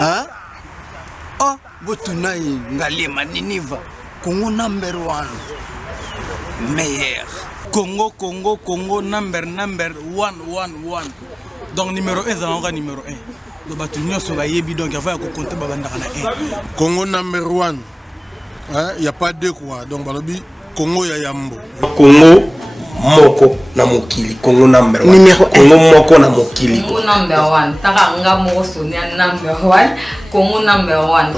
Hein? Oh, Botunai, Ngalema, Niniva. Congo number 1. Meilleur. Congo number 1. Donc numéro 1, c'est encore numéro 1. Donc Batunio va y être donc il va compter Babandana 1. Congo number 1. Il n'y a pas deux quoi. Donc Balobi, Congo ya Yambo. Congo moko na mokili. Congo number 1. Numéro 1. Congo moko na mokili. Congo number 1. Takanga moko sonia number 1. Congo number 1.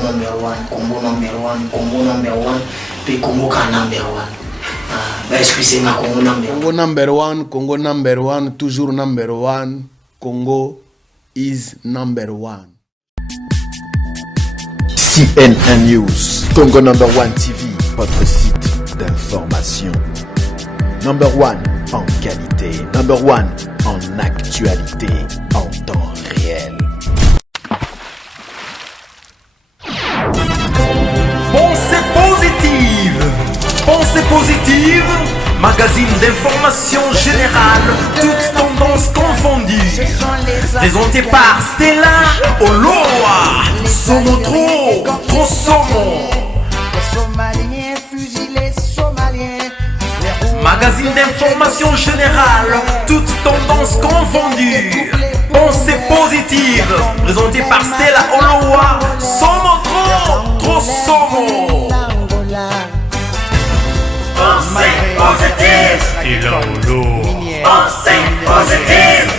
Congo number 1. Congo number 1. Puis Congo ka number 1. Excusez-moi, Congo number 1. Congo number 1, toujours number 1. Congo is number 1. CNN News, Congo number 1 TV, votre site d'information. Number 1 en qualité, number 1 en actualité, en temps réel. Pensée positive, magazine d'information générale, toutes tendances confondues. Présenté par Stella Oloa, Somo trop Somo. Magazine d'information générale, toutes tendances confondues. Pensée positive, présenté par Stella Oloa, Somo trop Somo. Pensée positive. Stella Oloa. Pensée positive.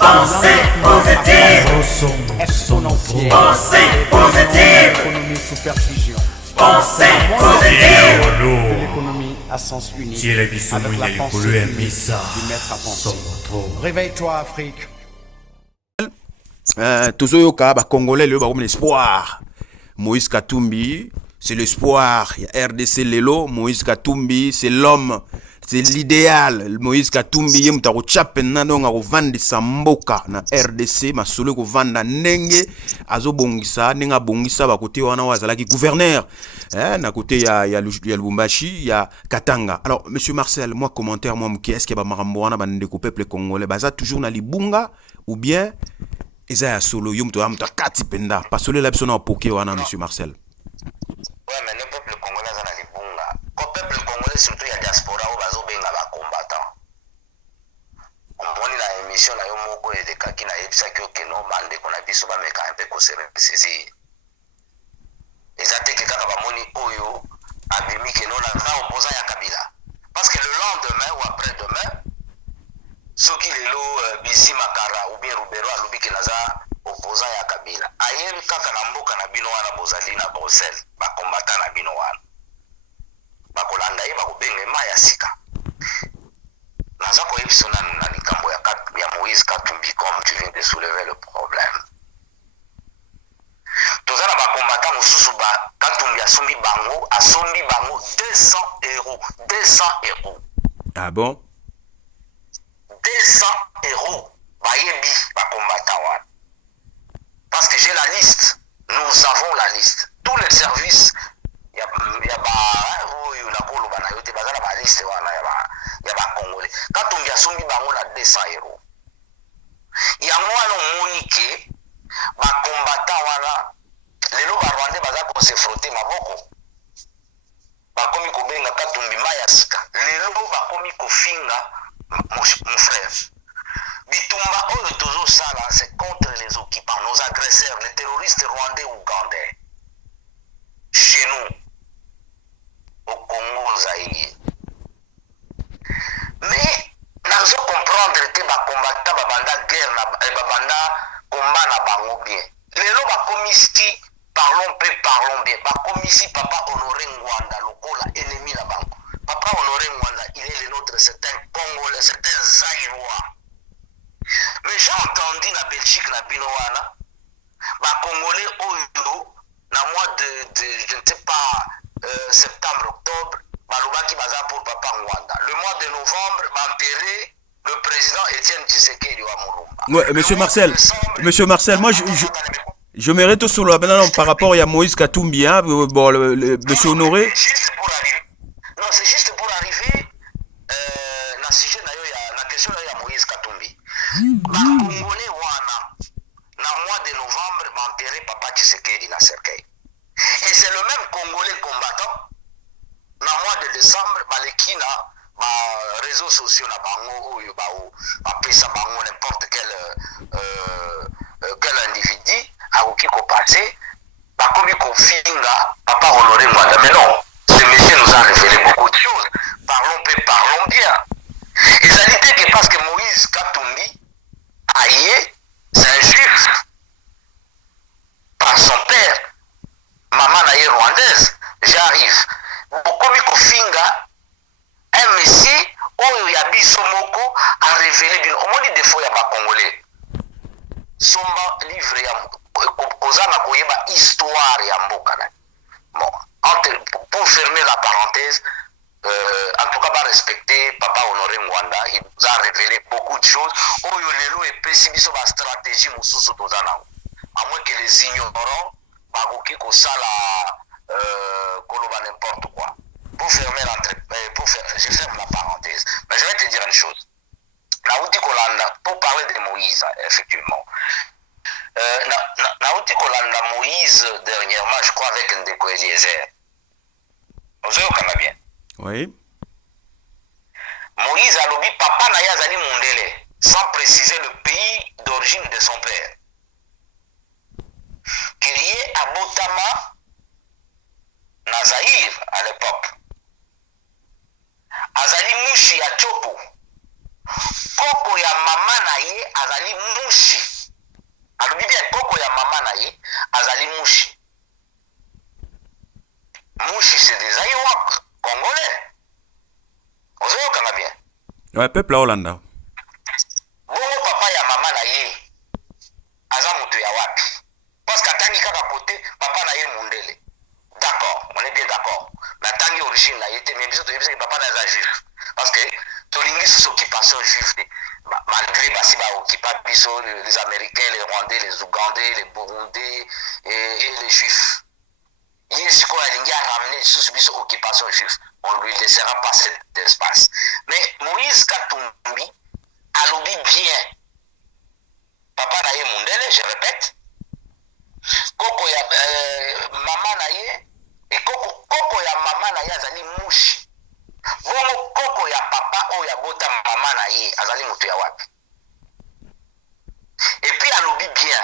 Pensée positive. Pensée positive. Pensée positive. L'économie à sens unique. Avec la pensée du maître à penser. Réveille-toi, Afrique. Tous les Congolais, l'espoir. Moïse Katumbi, c'est l'espoir. Il y a RDC Lelo, Moïse Katumbi, c'est l'homme. C'est l'idéal. Moïse Katumbi, il y a un Samboka na RDC, ma solo ko vanda nenge, azo bongisa, nenga bongisa, ba côté wana wazalaki gouverneur. Na côté il y a Lubumbashi, il y a Katanga. Alors, monsieur Marcel, moi, commentaire, moi, qui est-ce qu'il y a Maramboana, bandeko peuple congolais, baza toujours na Libunga, ou bien, Eza solo, yum to am to kati penda, parce que l'absence au poké wana, monsieur Marcel. Ouais, mais le peuple congolais est dans Libunga. Le peuple congolais, surtout, il y a diaspora, où bazo benga ba combattant. On prend la émission, na yomoko et de kaki na yepsa kyo keno bande qu'on a biso ba meka un peu conservé saisir. Ezate ke kaka ba moni oyo abimi keno na opposant ya Kabila. Parce que le lendemain ou après-demain, ceux qui les lots Bizi Makara ou bien Rubero alubi ke naza opposant ya Kabila. Ayebi kaka na mboka na bino wana bozali na Bruxelles, ba combattant na bino wana. Ba kolanda ye ba kobenge ma ya sika. Naza ko yebiso na likambo ya Moïse Katumbi comme tu viens de soulever le problème. Tozana ba combattant mususu ba Katumbi asombi bango 200 euros. 200 euros. Ah bon? 200 euros. Bayebi ba combattant wana. Parce que j'ai la liste. Nous avons la liste. Tous les services, il y a la liste il y a Congolais. Quand on y a soumis bango na 200 euros. Il y a moi non monique, ba combattant wana, les lots rwandais baza ko se frotter maboko. Ba komi ko benga Katumbi mayasika. Les lots ba komi ko finga mon frère. Bitumba oyo tozo sala, c'est contre les occupants, nos agresseurs, les terroristes rwandais ou ougandais. Chez nous, au Congo, Zaïre. Mais, nous devons comprendre que les combattants babanda guerre, babanda combat na bango bien. Les gens comme ici, parlons bien. Comme ici, papa Honoré Ngwanda, lokola ennemi na bango. Papa Honoré Ngwanda, il est le nôtre, c'est un Congolais, c'est un Zaïrois. Mais j'ai entendu na Belgique, na Binoana, les Congolais, na mois de je ne sais pas, septembre, octobre, balobaki baza pour Papa Ngwanda. Le mois de novembre, enterré le président Étienne Tshisekedi wa Mulumba. Ouais, monsieur Marcel, moi je mérite sur le par rapport à Moïse Katumbi, hein, bon, monsieur Honoré. Non, c'est juste pour arriver na sujet na question ya Moïse Katumbi. Ba Congolais wana na mois de novembre na cercueil. Et c'est le même Congolais combattant, dans le mois de décembre, baleki na réseaux sociaux na bango oyo bapesa bango n'importe quel individu akoki kopase bakomi kofinga papa Honoré Ngwanda. Mais non, ce monsieur nous a révélé beaucoup de choses. Parlons bien. Et ça dit que parce que Moïse Katumbi aïe, c'est un juif par son père, maman naïe rwandaise, j'arrive. Bokomi kofinga un messie oyo ya biso moko a révélé bien au moins des fois ya ba congolais somba livre ya kozana koyeba histoire ya mboka na bon pour fermer la parenthèse en tout cas va respecter papa Honoré Ngwanda. Il nous a révélé beaucoup de choses oyo lelo epesi biso ba stratégie mususu tozana à moins que les ignorants bakoki kosala koloba n'importe quoi. Pour fermer je ferme la parenthèse. Mais je vais te dire une chose. Naouti Kolanda, pour parler de Moïse, effectivement. Naouti Kolanda, Moïse, dernièrement, je crois, avec Ndeko Eliezer. Vous avez bien. Oui. Moïse a lobby papa Naya Zali Mundele, sans préciser le pays d'origine de son père. Crié à Botama, Nazaïr, à l'époque. Azali mushi ya chopo koko ya mama na ye azali mushi alobi bien koko ya mama na ye azali mushi c'est des aïwak congolais ozoyoka bien ouais peuple Hollanda bongo papa ya mama na ye aza moto ya wapi parce qu'atangi kaka côté papa na ye Mundele. D'accord, on est bien d'accord. La tangi origine là, il était même biso que papa n'a juif. Parce que tolingi sous occupation juif, malgré basi ba occupa biso les Américains, les Rwandais, les Ougandais, les Burundais et les Juifs. Il est quoi il a ramené sous biso occupation juif. On lui laissera pas cet espace. Mais Moïse Katumbi a lobby bien. Papa n'a Mundele, je répète. Koko ya mama na ye et koko ya mama na ye azali mushi bongo koko ya papa oyo ya bota mama na ye azali moto ya wapi et puis alobi bien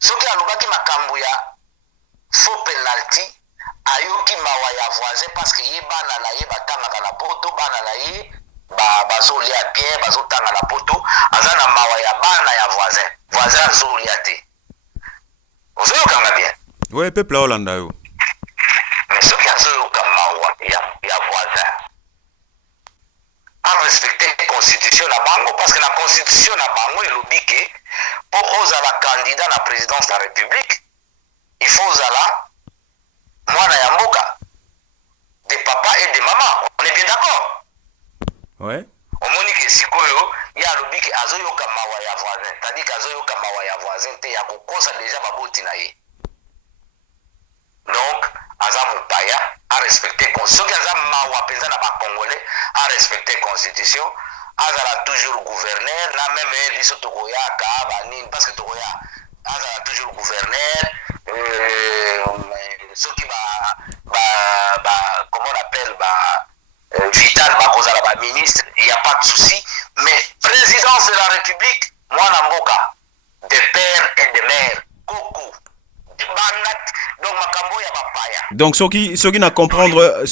soki alobaki makambo ya faux penalty ayoki mawa ya voisin parce que ye bana na ye batangaka na poto bana na ye bazolia bien bazotanga na poto aza na mawa ya bana ya voisin azolia te. Vous avez bien. Oui, peuple Hollanda. Mais ce qui a il y a voisin. À respecter la constitution à Bango, parce que la constitution à Bango est l'obligé pour oser la candidat à la présidence de la République. Il faut oser la moi na yamboka des papas et des mamans. On est bien d'accord? Ouais. Au monique sikoyo il y a l'obligé azoyoka mawa ya voisin. C'est-à-dire qu'azoyoka mawa ya voisin te ya kokosa déjà baboti na ye. Donc, Azam Paya a respecté la constitution. Azam Penza na ba Congolais a respecté la constitution. Azala toujours gouverneur. Là même, Liso Togoya, Kaaba, parce que Togoya, Azala toujours gouverneur. Ceux qui comment on appelle, Vital, Kozala, ministre, il n'y a pas de souci. Mais présidence de la République, moi, Namboka, de père et de mère, Koko. Donc ceux qui na comprendre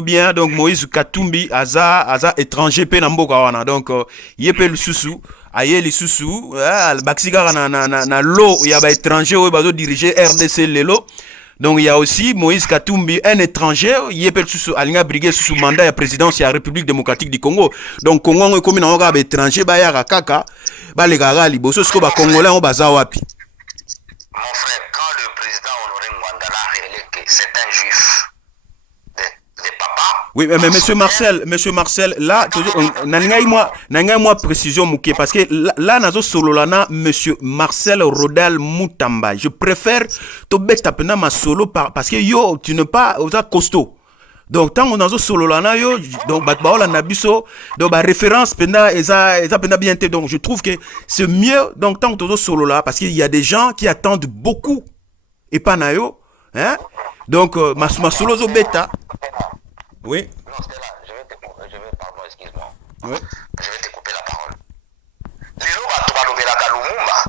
bien donc Moïse Katumbi aza étranger pe na mboka wana donc yepe lisusu aye lisusu baksiga na lo ya ba étranger oyo bazo diriger RDC lelo. Donc il y a aussi Moïse Katumbi, un étranger, yepe lisusu alinga briguer sous mandat ya présidence ya République démocratique du Congo. Donc Congo comme na oka ba étranger ba ya kaka ba le gaga liboso sko ba congolais on baza wapi. Mon frère, quand le président Honoré Ngwanda l'a révélé que c'est un juif de papa. Oui, mais monsieur Marcel, là, n'angai moi précision mouké parce que là nazo sololana monsieur Marcel Rodal Moutamba. Je préfère to beta pena ma solo parce que yo tu n'es pas aux costaud. Donc tant on a solo là yo donc baola na biso donc ba référence penda eza penda bien té donc je trouve que c'est mieux donc tant on solo là parce qu'il y a des gens qui attendent beaucoup et pas na yo hein donc ma solo zo beta oui Non, Stella, pardon, excuse-moi. oui Je vais te couper la parole. Les gens vont balobelaka Lumumba.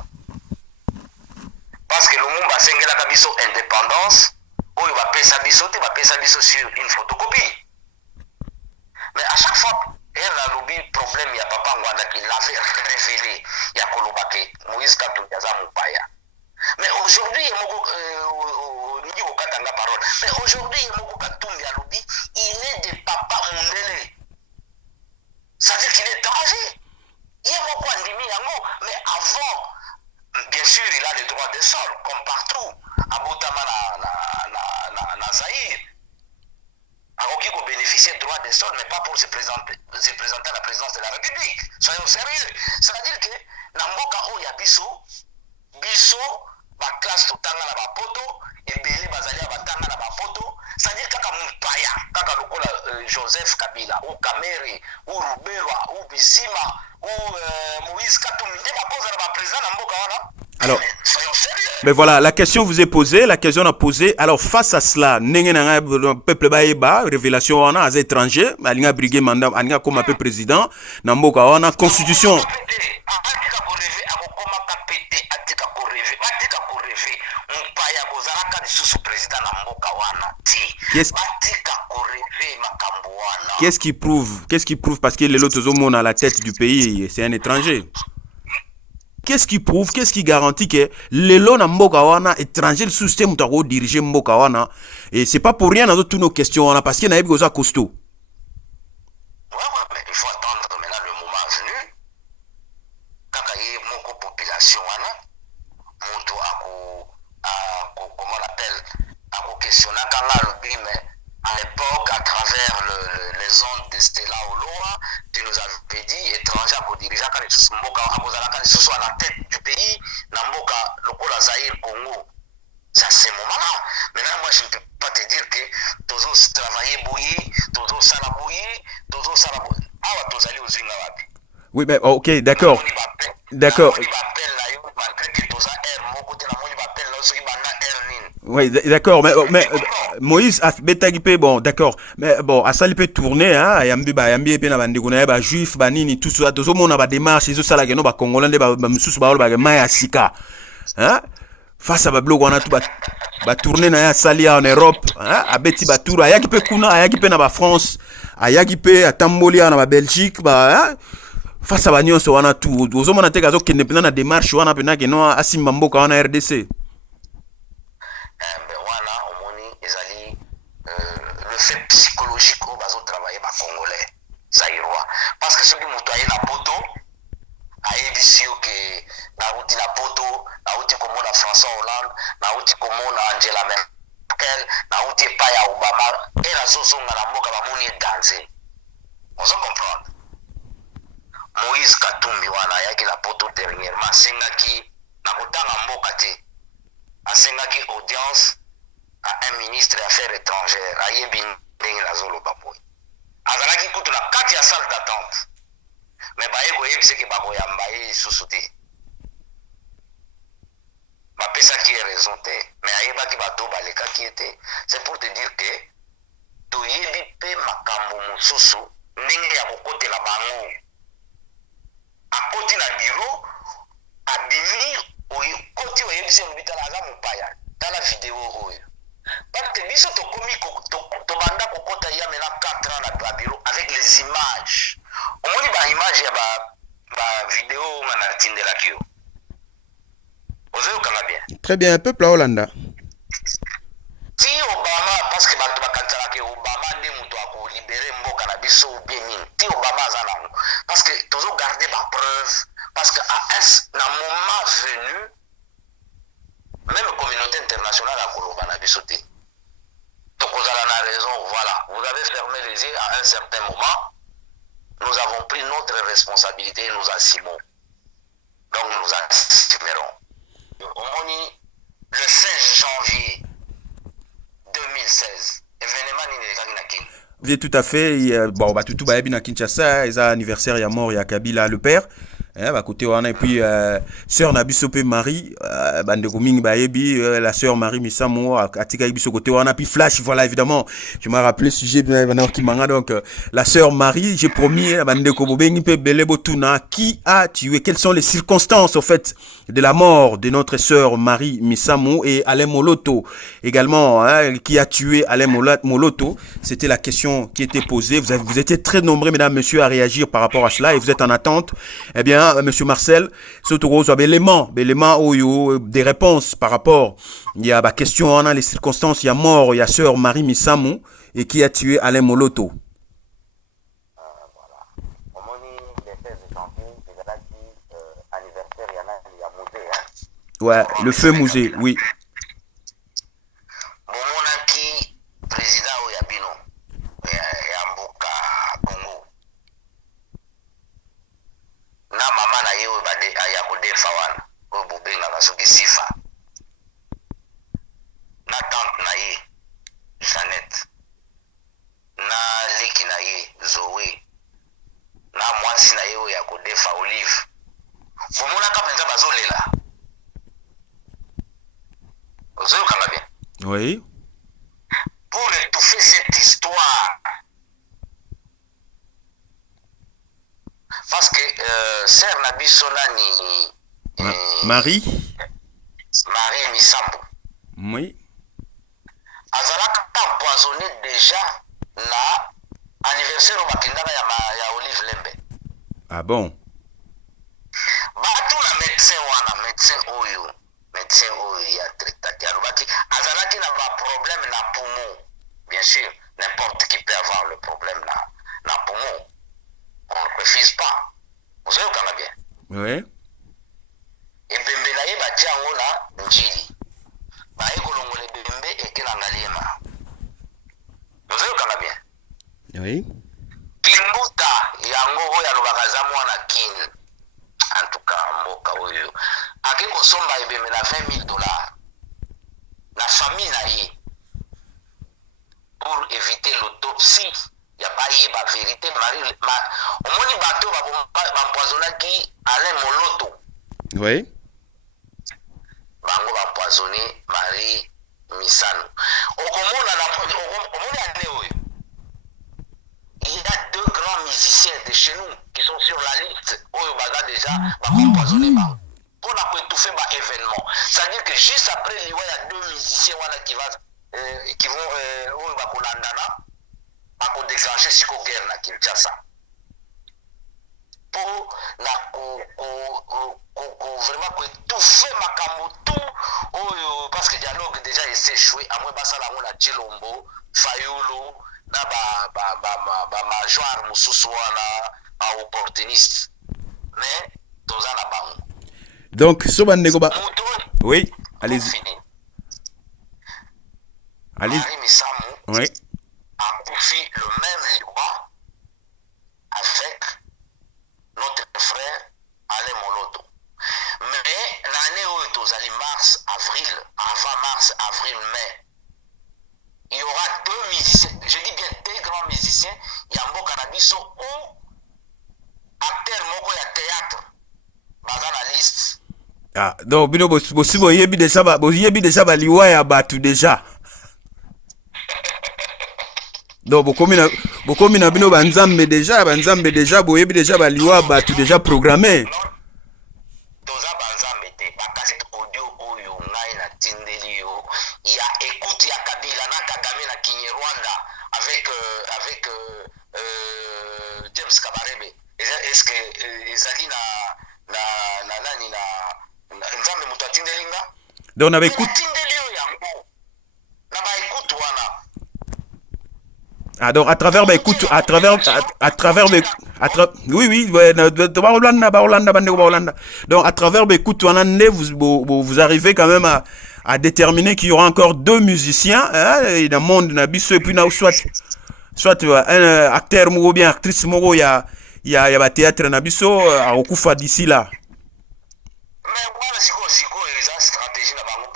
Parce que Lumumba sengelaka biso indépendance. Ou il va payer sa biso, il va payer sa biso sur une photocopie. Mais à chaque fois, il y a un problème, il y a Papa Ngwanda qui l'avait révélé. Il y a Kolobake, Moïse Katou, Yaza Moupaya. Mais aujourd'hui, mais aujourd'hui, il est de Papa Mondele. Ça veut dire qu'il est étranger. Il y a beaucoup d'endimi, mais avant, bien sûr, il a les droits des sols, comme partout. À Boutama, na Zaïre. Alors qu'il peut bénéficier de droits des sols, mais pas pour se présenter à la présidence de la République. Soyons sérieux. Ça veut dire que, Namboka Oya Biso, ba classe tout tanga na ba poto, et belé bazalia ba tanga na ba poto. Ça veut dire kaka Mupaya, kaka lokola Joseph Kabila, ou Kamere, ou Ruberwa, ou Bissima, ou Moïse Katumbi, ba cause na ba président Namboka wana. Alors, mais voilà, la question vous est posée, la question a posée. Alors, face à cela, le peuple baïba, révélation, on a un étranger, on a brigué mandat, on a comme un peu président, Namboka, on a constitution. Qu'est-ce qui prouve parce que l'autre homme à la tête du pays, c'est un étranger. Qu'est-ce qui prouve, qu'est-ce qui garantit que l'élo na mboka wana étranger le système mutako diriger mboka wana et c'est pas pour rien dans toutes nos questions wana parce que na yebi costaud. Ouais, mais il faut attendre maintenant le moment venu. Kaka ye moko population wana moto comment on appelle ako questionna kanga lobi mais à l'époque à travers les ondes de Stella Oloa tu nous avais dit étranger à diriger quand les mboka à la tête du pays na mboka lokola Zaïre Congo. C'est à ce moment-là. Maintenant moi je ne peux pas te dire que tous travailler bouillir, tous sala bouillir, tous sala bouillir. Ah ouais, tous aller aux Zinga wapi. Oui mais ok, d'accord. D'accord. Oui, d'accord, mais Moïse a betagipé bon, d'accord, mais bon, à ça il peut tourner hein, yambi pe na bandeko na ba juif ba nini tout ça, tout mona ba démarche izo sala ke no ba congolais ba msusu ba ba maya sika. Hein? Face à ba blog on a tout ba tourner na ya salia en Europe, hein, a beti ba tour ayaki pe kuna, ayaki pe na ba France, ayaki pe atambolia na ba Belgique ba hein? Face à ba nyonso wana tout, ozo mona te kazo kende pena na démarche wana pena ke no asimba mboka wana RDC. Le fait psychologique où bazo travailler ba congolais zaïrois parce que ceux qui mutoyer na poto aebisi que na route na poto na route comme na François Hollande na route comme na Angela Merkel na route pa ya Obama et la zozonga na mboka ba moni danger on se comprendre. Moïse Katumbi wana yaki na poto dernièrement sengaki na kotanga mboka te asengaki audience à un ministre des Affaires étrangères, à Yébin Nazolo Baboy. Azalaki kutu la 4 salle d'attente. Mais Baye c'est que Baboy a mbaye sous-souté. Bapé ça qui est raison. Mais Aïba qui va tout baleka qui était. C'est pour te dire que to yebi pe makambo mususu ndenge ya kokote la bango. A côté na bureau, a bini, oyo koti oyebi se mbita la mupaya. Dans la vidéo oyo. Parce que biso to komi to banda kokota ya mena 4 ans na bureau avec les images. On moni ba image ya ba vidéo ngana tindela kio. Ozo kanga bien. Très bien, peuple Hollanda. Si Obama parce que bato bakantala ke Obama ndi muto ako libérer mboka na biso bien. Ti Obama azala parce que toujours garder ma preuve parce que à un moment venu même la communauté internationale a Kolobana Bissoté. Donc vous avez la raison, voilà. Vous avez fermé les yeux à un certain moment. Nous avons pris notre responsabilité et nous assumons. Donc nous assumerons. Au Moni, le 16 janvier 2016, événement Ninekakinakine. Oui, tout à fait. Bon, bah, tout va bien à Kinshasa. Ils ont anniversaire, il y a mort, il y a Kabila, le père. Bah, côté on a et puis sœur Nabisopé Marie bande coming ba yebi la sœur Marie Misamo atika yebi côté on a puis flash voilà évidemment je m'ai rappelé sujet qui manga donc la sœur Marie j'ai promis bande ko bobengi pe belebo tuna qui a tué, quelles sont les circonstances au fait de la mort de notre sœur Marie Misamo et Alain Moloto également qui a tué Alain Moloto. C'était la question qui était posée. Vous étiez très nombreux mesdames messieurs à réagir par rapport à cela et vous êtes en attente. Eh bien monsieur Marcel, surtout éléments des réponses par rapport. Il y a la question, on a les circonstances, il y a mort, il y a sœur Marie Misamou et qui a tué Alain Moloto. Ouais, le feu musée, oui. Président Oyabino Yamboka Congo. Na mama na ye bade ayakodefa wana oyo bobengaka soki sifa na tante na ye Jeannette na leki na ye Zoé na mwasi na ye oyo yakodefa Olive bomonaka mpenza bazolela ozoyokanga bien. Oui. Pour étouffer cette histoire parce que sœur Nabiso nani Marie Misambo oui azalaka empoisonné déjà na anniversaire au bakindaka ya Olive Lembe. Ah bon? Bato na médecin oyo ya traitaki alobaki azalaki na ba problème na poumon. Bien sûr, n'importe qui peut avoir le problème na poumon. On ne refuse pas. Vous savez quand même bien. Oui. Et bembe na ye batia yango na njili. Baye kolongola bembe ekela ngaliema. Vous savez quand même bien. Oui. Kimbuta yango oyo alobaka za mwana kin. En tout cas, mboka oyo. Ake kosomba ebembe na $20,000. La famille na ye. Pour éviter l'autopsie. Il n'y a pas eu la vérité. Au moins, les bateaux vont empoisonner Alain Moloto. Oui. Bango va empoisonner Marie Misano. Il y a 2 grands musiciens de chez nous qui sont sur la liste. Oyo baga déjà va empoisonner Bango. Pour étouffer l'événement. C'est-à-dire que juste après, il y a 2 musiciens qui vont oyo bakolandana. Pour déclencher ce guerre na Kinshasa pour vraiment étouffer makambo tout parce que le dialogue déjà s'est échoué à moins basala ngona Chilombo Fayulu na ba major mususu wana opportuniste mais toza na bango donc soba ndeko ba oui allez-y Marie Misamou oui a confié le même droit avec notre frère Alain Moloto. Mais l'année où nous allons mars, avril, avant mars, avril, mai, il y aura 2 musiciens, je dis bien 2 grands musiciens, Yambo Canabiso ou acteur moko ya théâtre, dans la liste. Ah, donc bino bosibo yebi déjà ba liwa ya batu déjà. Donc bokomi na bino banzambe déjà boyebi déjà ba liwa batu déjà programmé. Toza banzambe te ba cassette audio oyo ngai na tindeli yo ya écoute ya Kabila na Kagame na Kinyarwanda avec James Kabarebe. Est-ce que ezali na nani na nzambe mutu atindeli nga? Donc na ba écoute tindeli yo yango na ba écoute wana. Ah donc à travers oui donc à travers écoute vous arrivez quand même à déterminer qu'il y aura encore 2 musiciens et dans le monde na biso et puis soit un acteur ou bien actrice moko ya ba théâtre na biso à okufa d'ici là. Mais voilà siko les stratégie na bango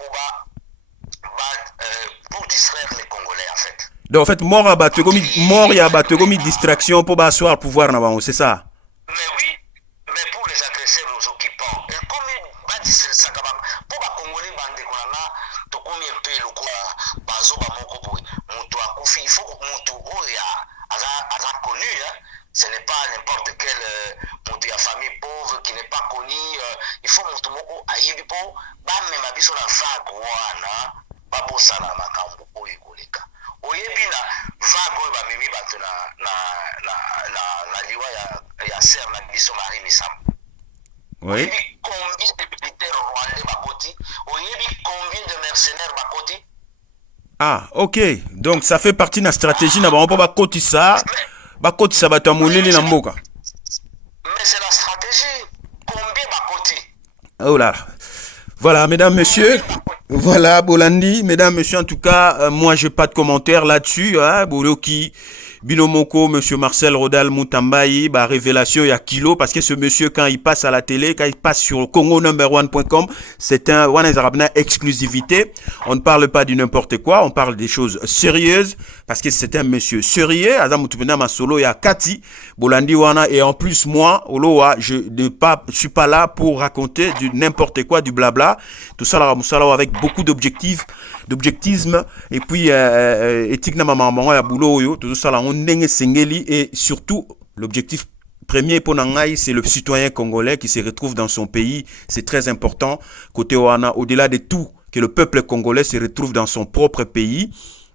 pour distraire les Congolais en fait. Donc en fait, mort à battre comme distraction pour asseoir pouvoir n'avant, c'est ça. Mais oui, mais pour les agresseurs, nos occupants, et comme ça pour les Congolais, tout comme un peu le quoi, bazo bamoko boy, mutu akufi, il faut mutu oya, aza connu, ce n'est pas n'importe quel mutu à famille pauvre qui n'est pas connu, il faut mutu moko ayebi po, ba même biso na vague wana, ba bosala makambo oyo koleka. Oyebi na vague oyo bamemi bato na liwa ya ser na biso Marie Misam. Oui. Oyebi combien de militaires rwandais bakoti? Oyebi combien de mercenaires bakoti? Ah, ok. Donc ça fait partie de la stratégie na bango ba kotisa bato mulili na mboka. Mais c'est la stratégie. Combien bakoti? Oh là. Voilà, mesdames, messieurs. Voilà, Bolandi, mesdames, messieurs, en tout cas, moi, j'ai pas de commentaires là-dessus, hein, Boloki, Binomoko, monsieur Marcel Rodal Moutambayi, bah, révélation, il y a kilo, parce que ce monsieur, quand il passe à la télé, quand il passe sur congonumber1.com, c'est un, exclusivité. On ne parle pas du n'importe quoi, on parle des choses sérieuses, parce que c'est un monsieur sérieux, Adam Moutoubena Masolo, il y a Kati, Bolandi Wana, et en plus, moi, Oloa, je suis pas là pour raconter du n'importe quoi, du blabla, tout ça, là, Moussala, avec beaucoup d'objectivisme, et puis, éthique na maman, ya boulot, tout ça, là, on sengeli, et surtout, l'objectif premier pour Nangaï, c'est le citoyen congolais qui se retrouve dans son pays. C'est très important. Côté Oana, au-delà de tout, que le peuple congolais se retrouve dans son propre pays.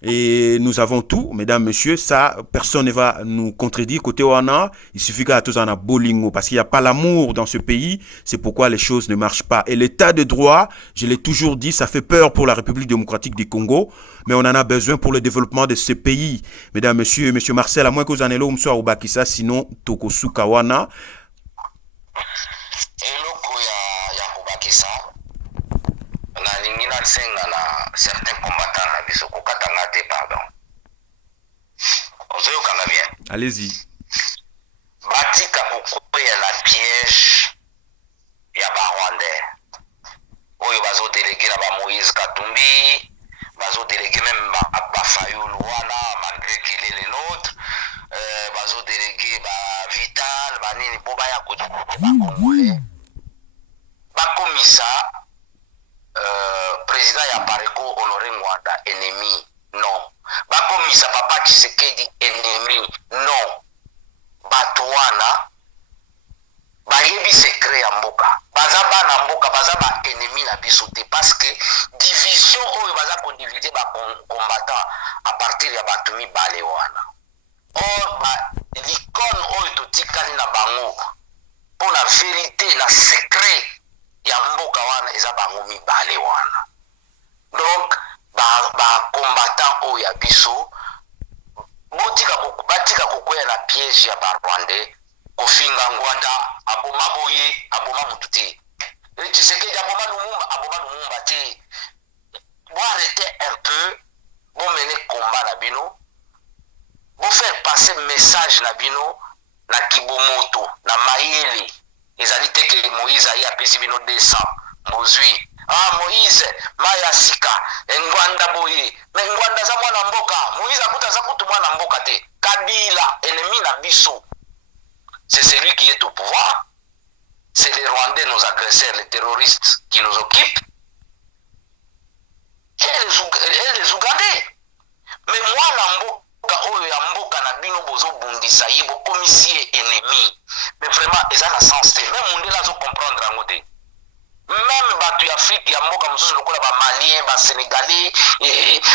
Et nous avons tout, mesdames, messieurs, ça, personne ne va nous contredire. Côté Oana, il suffit qu'à tous en a bolingo, parce qu'il n'y a pas l'amour dans ce pays. C'est pourquoi les choses ne marchent pas. Et l'état de droit, je l'ai toujours dit, ça fait peur pour la République démocratique du Congo, mais on en a besoin pour le développement de ce pays. Mesdames, messieurs, monsieur Marcel, à moins que vous en ayez l'eau, au Bakissa, sinon, Tokosuka Wana. Certains combattants na biso kokatanga te pardon. Ozoyokanga bien. Allez-y. Batika kokoya la piège ya ba Rwandais. Oyo bazo délégué na ba Moïse Katumbi, bazo délégué même ba Fayulu wana malgré qu'il est le nôtre, bazo délégué ba Vital, ba nini po ba ya ko ba Congolais. Ba komisa président ya Pareko Honoré Mwanda ennemi non bakomisa papa Tshisekedi ennemi non batwana bayebi secret ya mboka baza bana mboka baza ba ennemi na biso te parce que division oyo baza ko diviser ba combattant à partir ya bato mibale wana or ba l'icône oyo totikali na bango pour la vérité na secret ya mboka wana eza bango mibale wana. Donc ba combattant oyo ya biso batika kokwela na piège ya ba Rwandais kofinga Ngwanda aboma boye aboma mutu te Tshisekedi aboma Lumumba te. Bon arrêter un peu, bon mener combat na bino, bon faire passer message na bino na Kibomoto na Mayele. Ezali te ke Moïse ayi apesi bino 200 mozwi. Ah Moïse maya sika Ngwanda boye. Mais Ngwanda za mwana mboka. Moïse akuta za kutu mwana mboka te. Kabila ennemi na biso. C'est celui qui est au pouvoir. C'est les Rwandais, nos agresseurs, les terroristes qui nous occupent. Et les Ougandais. Mais moi la mboka oyo ya mboka na bino bozo bundisa yibo commissaire ennemi. Mais vraiment eza na sens te. Même monde là zo comprendre en côté. Même batu ya Afrique ya mboka mususu lokola ba Malien, ba Sénégalais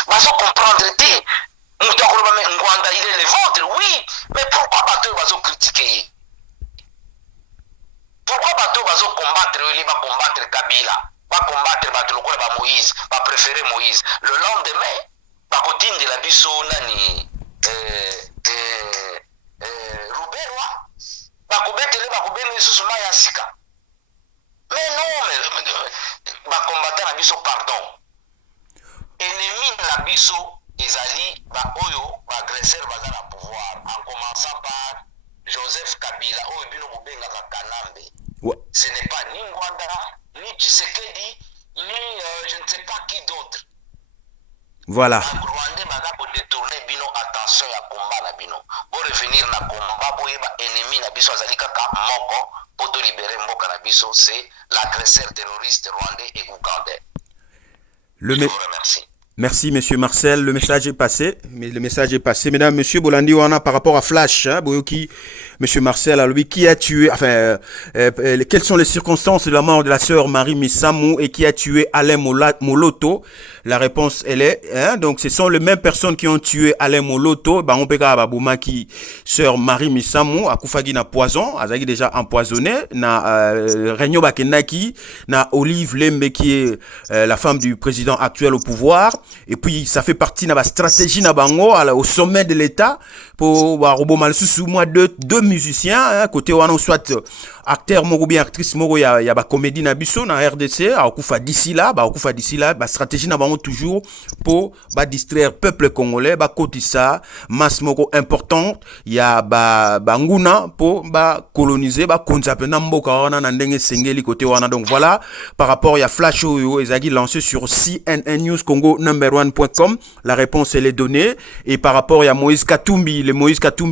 bazo comprendre te. Mutu akoloba mais Ngwanda il est le ventre, oui. Mais pourquoi batu bazo critiquer? Pourquoi bato bazo combattre ili ba combattre Kabila, ba combattre bato lokola ba Moïse, ba préférer Moïse. Le lendemain, ba kotinde la biso nani Ruberwa, ba kobetele ba kobene susuma ya sika. Mais non, mais ba combattre la biso pardon. Ennemi la biso ezali ba oyo ba agresseur baza na pouvoir en commençant par Joseph Kabila oyo bino kobenga Kanambe. Ouais. Ce n'est pas ni Ngwanda, ni Tshisekedi, ni je ne sais pas qui d'autre. Voilà. Les Rwandais baza ko détourner bino attention ya combat na bino. Bo revenir na combat bo yeba ennemi na biso azali kaka moko po to libérer mboka na biso, c'est l'agresseur terroriste rwandais et ougandais. Je vous remercie. Merci, monsieur Marcel. Le message est passé. Mesdames, monsieur Bolandi Wana, par rapport à Flash, hein, Boyoki, monsieur Marcel, alors lui, qui a tué, quelles sont les circonstances de la mort de la sœur Marie Missamou et qui a tué Alain Moloto? La réponse, elle est, hein, donc ce sont les mêmes personnes qui ont tué Alain Moloto. On peut dire qui sœur Marie Missamou, Akufagi na poison, Azagi déjà empoisonné, na Regno Bakenaki, na Olive Lembe qui est la femme du président actuel au pouvoir. Et puis ça fait partie de la stratégie na bango au sommet de l'État pour robomal sous moi deux musiciens, hein, côté wana soit acteur moko bien actrice moko ya ba comédie na biso na RDC akufa d'ici là stratégie na bango toujours pour distraire peuple congolais kotisa masse moko importante ya nguna pour coloniser konza pena mboka wana na ndenge sengeli côté wana. Donc voilà, par rapport ya flash oyo ezaki lancé sur CNN News Congo #1.com, la réponse elle est donnée. Et par rapport à Moïse Katumbi,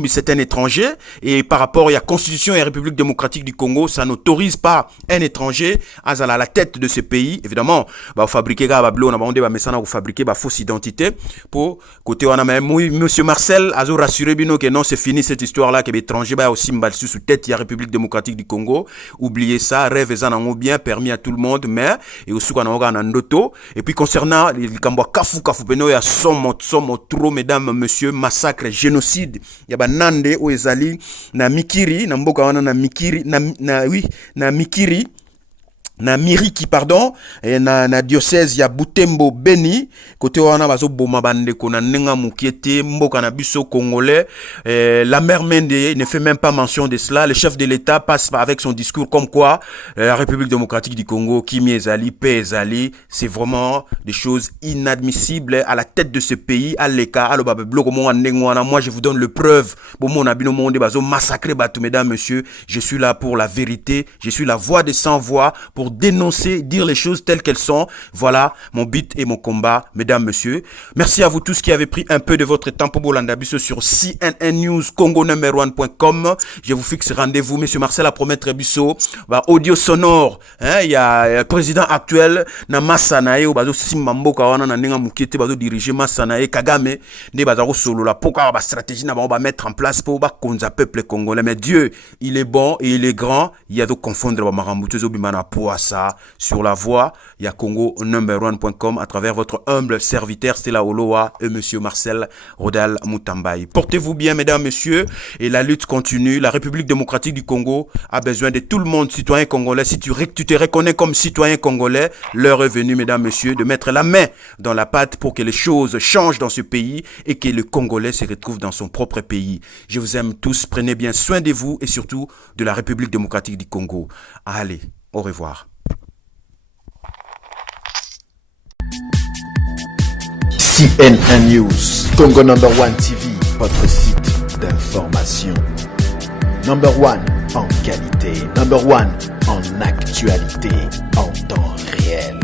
c'est un étranger, et par rapport à la Constitution et la République démocratique du Congo, ça n'autorise pas un étranger à la tête de ce pays. Évidemment, fabriquer fabriquer fausse identité pour côté on a même monsieur Marcel a rassuré bino que non, c'est fini cette histoire là, que l'étranger aussi mbalsu sous tête il y a République démocratique du Congo. Oubliez ça, rêve en bien permis à tout le monde, mais et aussi qu'on a un ndoto. Et puis concernant les kafu beno ya somo trop, mesdames, monsieur, massacre, génocide, yaba nande o ezali na Mikiri, na mboka wana na Mikiri, na Mikiri, na Miriki, pardon, et na diocèse ya Butembo Beni, côté wana bazo boma bande kona nenga mukiete mboka na biso congolais. La mère Mende ne fait même pas mention de cela. Le chef de l'État passe avec son discours comme quoi la République démocratique du Congo, Kimi ezali, paix ezali, c'est vraiment des choses inadmissibles à la tête de ce pays. Moi je vous donne le preuve. Bazo massacrer batou, mesdames, messieurs. Je suis là pour la vérité. Je suis la voix des sans voix pour dénoncer, dire les choses telles qu'elles sont. Voilà mon but et mon combat, mesdames, messieurs. Merci à vous tous qui avez pris un peu de votre temps pour Bolandabiso sur CNN News Congo #1.com. Je vous fixe rendez-vous, monsieur Marcel a promettre biso audio sonore, hein, il y a le président actuel na Masanae ou bazo simamboka wana na nenga mukete bazo diriger Masanae Kagame ne bazo solo la poka ba stratégie na ba mettre en place pour ba konza peuple congolais. Mais Dieu, il est bon et il est grand. Il y a de confondre ba marambutezo bimana pour ça sur la voie, il y a Congo #1.com à travers votre humble serviteur Stella Oloa et monsieur Marcel Rodal Mutambaï. Portez-vous bien, mesdames, messieurs, et la lutte continue. La République démocratique du Congo a besoin de tout le monde, citoyen congolais. Si tu te reconnais comme citoyen congolais, l'heure est venue, mesdames, messieurs, de mettre la main dans la pâte pour que les choses changent dans ce pays et que le Congolais se retrouve dans son propre pays. Je vous aime tous, prenez bien soin de vous et surtout de la République démocratique du Congo. Allez, au revoir. CNN News, Congo #1 TV, votre site d'information. #1 en qualité, #1 en actualité, en temps réel.